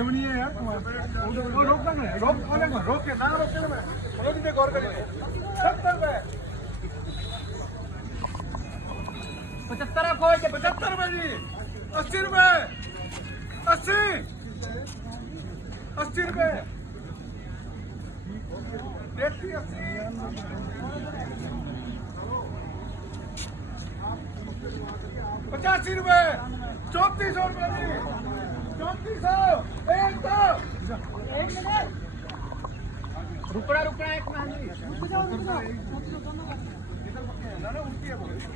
देवनी है यार वो रोक ना रोक खोलेगा रोक के ना रोक के मैं रोक दे गौर करेंगे 70 रुपए 75 रखो 75 रुपए जी 80 रुपए 80 80 रुपए 85 रुपए 3400 रुपए जी 3400 एक मिनट रुकना एक मिनट ना उनकी है उनके